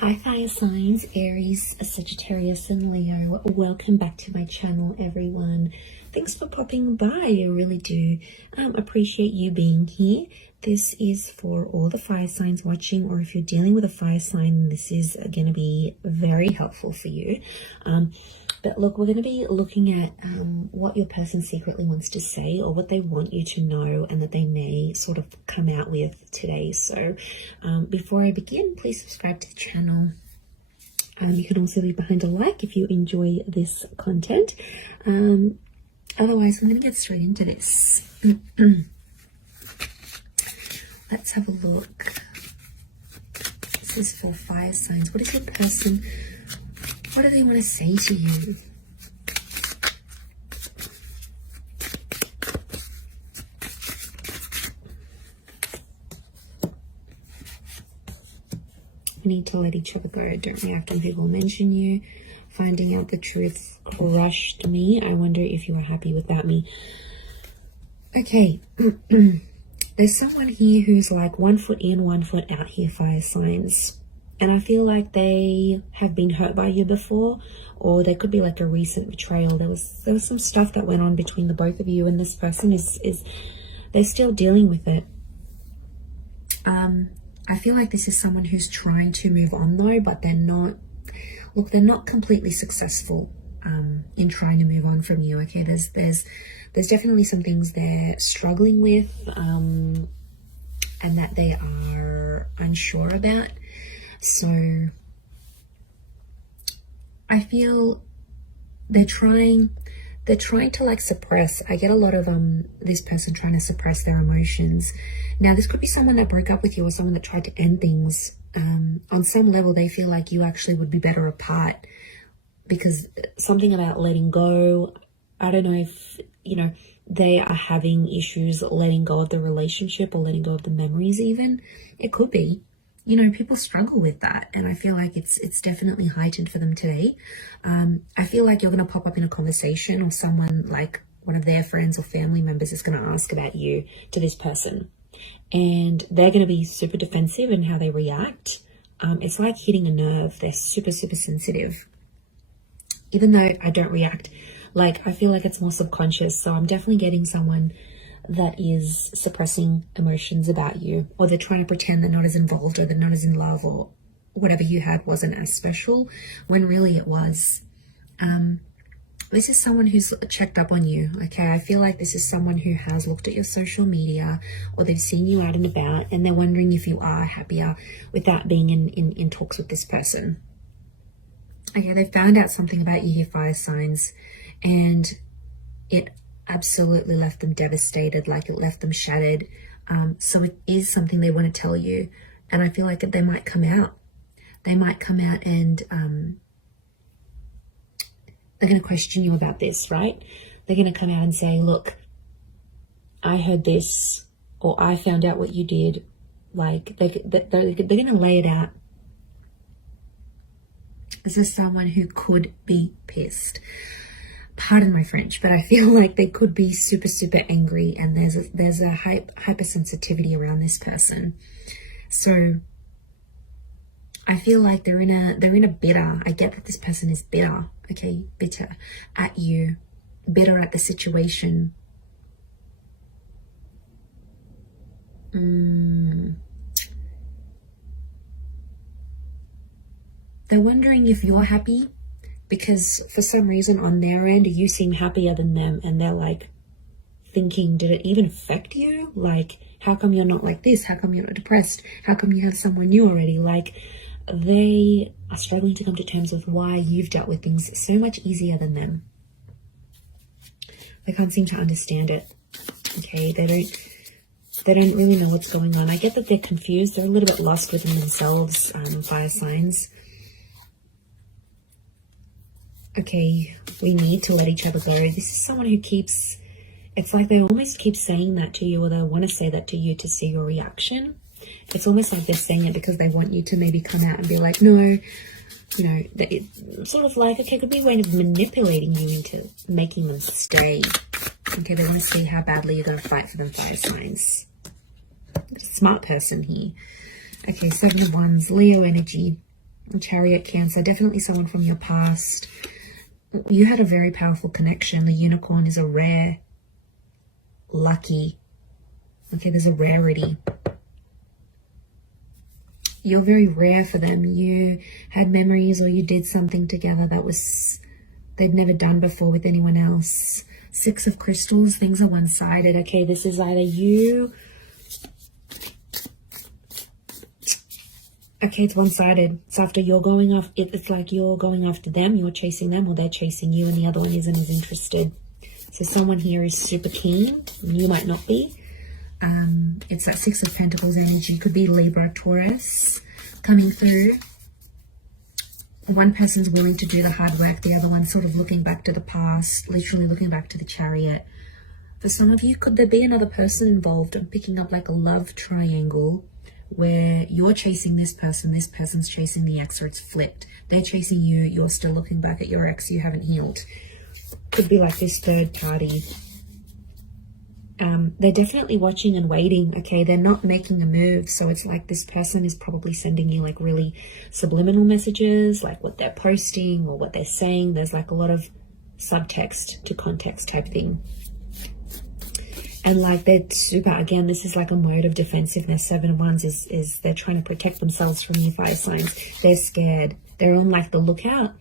Hi fire signs, Aries, Sagittarius and Leo. Welcome back to my channel, everyone. Thanks for popping by. I really do appreciate you being here. This is for all the fire signs watching, or if you're dealing with a fire sign, this is going to be very helpful for you. But look, we're going to be looking at what your person secretly wants to say, or what they want you to know and that they may sort of come out with today. So before I begin, please subscribe to the channel. You can also leave behind a like if you enjoy this content. Otherwise, I'm going to get straight into this. Let's have a look. This is for fire signs. What is your person? What do they want to say to you? We need to let each other go. Don't react when people mention you. Finding out the truth crushed me. I wonder if you are happy without me. Okay. There's someone here who's like 1 foot in, 1 foot out here, fire signs. And I feel like they have been hurt by you before, or there could be like a recent betrayal. There was some stuff that went on between the both of you, and this person is they're still dealing with it. I feel like this is someone who's trying to move on though, but they're not. Look, they're not completely successful in trying to move on from you. Okay, there's definitely some things they're struggling with, and that they are unsure about. So I feel they're trying to like suppress. I get a lot of this person trying to suppress their emotions. Now this could be someone that broke up with you, or someone that tried to end things. On some level they feel like you actually would be better apart, because something about letting go. I don't know if they are having issues letting go of the relationship, or letting go of the memories even. It could be. People struggle with that, and I feel like it's definitely heightened for them today. I feel like you're going to pop up in a conversation, or someone like one of their friends or family members is going to ask about you to this person, and they're going to be super defensive in how they react. It's like hitting a nerve. They're super, super sensitive. Even though I don't react, like I feel like it's more subconscious. So I'm definitely getting someone that is suppressing emotions about you, or they're trying to pretend they're not as involved, or they're not as in love, or whatever you had wasn't as special when really it was. This is someone who's checked up on you. Okay, I feel like this is someone who has looked at your social media, or they've seen you out and about, and they're wondering if you are happier without being in talks with this person. Okay, they found out something about you here, fire signs, and it absolutely left them devastated, like it left them shattered. So it is something they want to tell you, and I feel like they might come out. They might come out and they're going to question you about this, right? They're going to come out and say, look, I heard this, or I found out what you did. Like they're going to lay it out. This is someone who could be pissed. Pardon my French, but I feel like they could be super, super angry, and there's a hypersensitivity around this person. So I feel like they're in a bitter. I get that this person is bitter, okay, bitter at you, bitter at the situation. They're wondering if you're happy, because for some reason on their end you seem happier than them, and they're like thinking, did it even affect you? Like, how come you're not like this? How come you're not depressed? How come you have someone new already? Like, they are struggling to come to terms with why you've dealt with things so much easier than them. They can't seem to understand it. Okay, they don't really know what's going on. I get that they're confused. They're a little bit lost within themselves, fire signs. Okay, we need to let each other go. This is someone who keeps, it's like they almost keep saying that to you, or they want to say that to you to see your reaction. It's almost like they're saying it because they want you to maybe come out and be like, no, it's sort of like, okay, it could be a way of manipulating you into making them stay. Okay, they want to see how badly you're going to fight for them, fire signs. Smart person here. Okay, 7 of Wands, Leo energy. Chariot, Cancer, definitely someone from your past. You had a very powerful connection. The unicorn is a rare, lucky. Okay, there's a rarity. You're very rare for them. You had memories or you did something together that they'd never done before with anyone else. Six of Crystals, things are one-sided. Okay, this is either you. Okay, it's one-sided. It's after you're going off. It's like you're going after them, you're chasing them, or they're chasing you, and the other one isn't as interested. So someone here is super keen, and you might not be. It's that Six of Pentacles energy. Could be Libra, Taurus coming through. One person's willing to do the hard work. The other one's sort of looking back to the past, literally looking back to the Chariot. For some of you, could there be another person involved? I'm picking up like a love triangle where you're chasing this person's chasing the ex, or it's flipped. They're chasing you, you're still looking back at your ex, you haven't healed. Could be like this third party. They're definitely watching and waiting, okay? They're not making a move, so it's like this person is probably sending you like really subliminal messages, like what they're posting or what they're saying. There's like a lot of subtext to context type thing. And like they're super, again, this is like a mode of defensiveness. Seven of Wands is they're trying to protect themselves from your fire signs. They're scared. They're on like the lookout.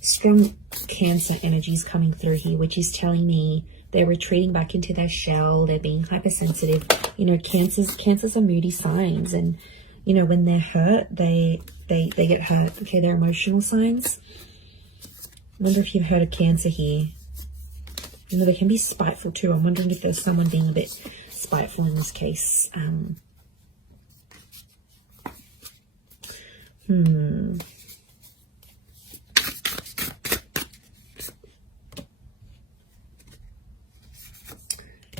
Strong Cancer energies coming through here, which is telling me they're retreating back into their shell. They're being hypersensitive. You know, cancers are moody signs, and you know, when they're hurt, they get hurt. Okay, they're emotional signs. I wonder if you've heard of Cancer here. You know, they can be spiteful too. I'm wondering if there's someone being a bit spiteful in this case.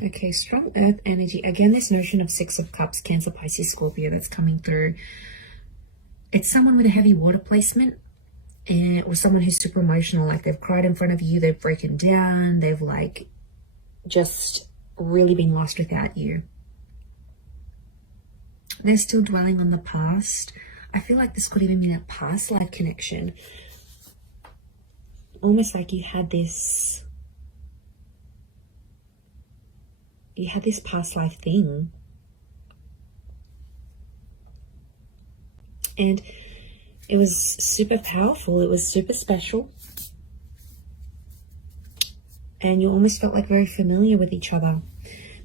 Okay, strong earth energy. Again, this notion of Six of Cups, Cancer, Pisces, Scorpio that's coming through. It's someone with a heavy water placement, or someone who's super emotional, like they've cried in front of you, they've broken down, they've like just really been lost without you. They're still dwelling on the past. I feel like this could even be a past life connection. Almost like you had this past life thing. And it was super powerful. It was super special. And you almost felt like very familiar with each other.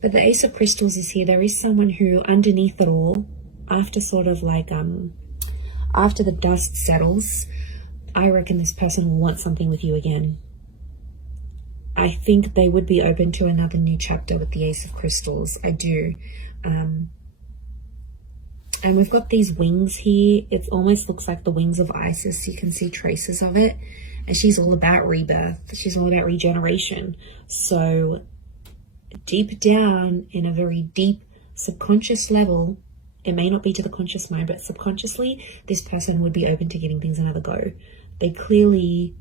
But the Ace of Crystals is here. There is someone who, underneath it all, after sort of like, after the dust settles, I reckon this person will want something with you again. I think they would be open to another new chapter with the Ace of Crystals. I do. And we've got these wings here. It almost looks like the wings of Isis. You can see traces of it. And she's all about rebirth. She's all about regeneration. So deep down, in a very deep subconscious level, it may not be to the conscious mind, but subconsciously, this person would be open to giving things another go. They clearly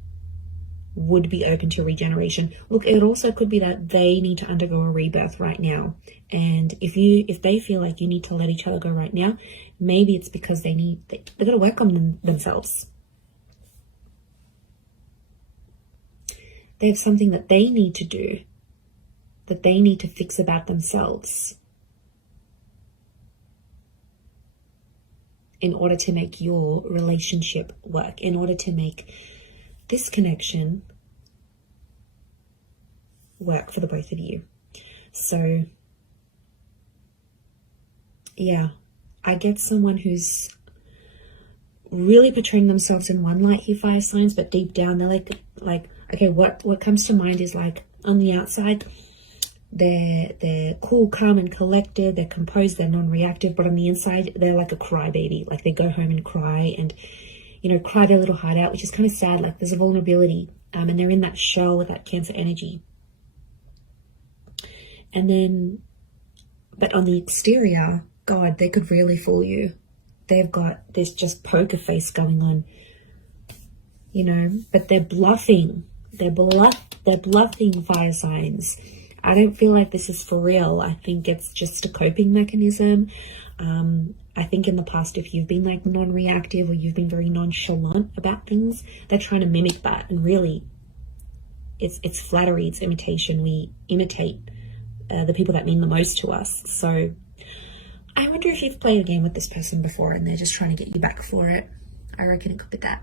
would be open to regeneration. Look, it also could be that they need to undergo a rebirth right now. And if they feel like you need to let each other go right now, maybe it's because they've got to work on themselves. They have something that they need to do, that they need to fix about themselves in order to make your relationship work, in order to make this connection work for the both of you. So yeah, I get someone who's really portraying themselves in one light here, fire signs, but deep down they're like okay, what comes to mind is like, on the outside they're cool, calm and collected, they're composed, they're non-reactive, but on the inside they're like a crybaby. Like they go home and cry and, you know, cry their little heart out, which is kind of sad. Like there's a vulnerability, and they're in that shell with that Cancer energy. And then, but on the exterior, God, they could really fool you. They've got this just poker face going on, you know, but they're bluffing. They're bluffing, fire signs. I don't feel like this is for real. I think it's just a coping mechanism. I think in the past, if you've been like non-reactive or you've been very nonchalant about things, they're trying to mimic that. And really, it's flattery, it's imitation. We imitate the people that mean the most to us. So I wonder if you've played a game with this person before and they're just trying to get you back for it. I reckon it could be that.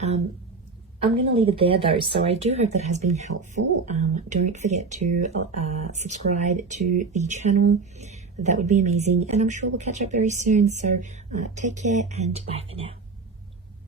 I'm going to leave it there though. So I do hope that has been helpful. Don't forget to subscribe to the channel. That would be amazing. And I'm sure we'll catch up very soon. So take care and bye for now.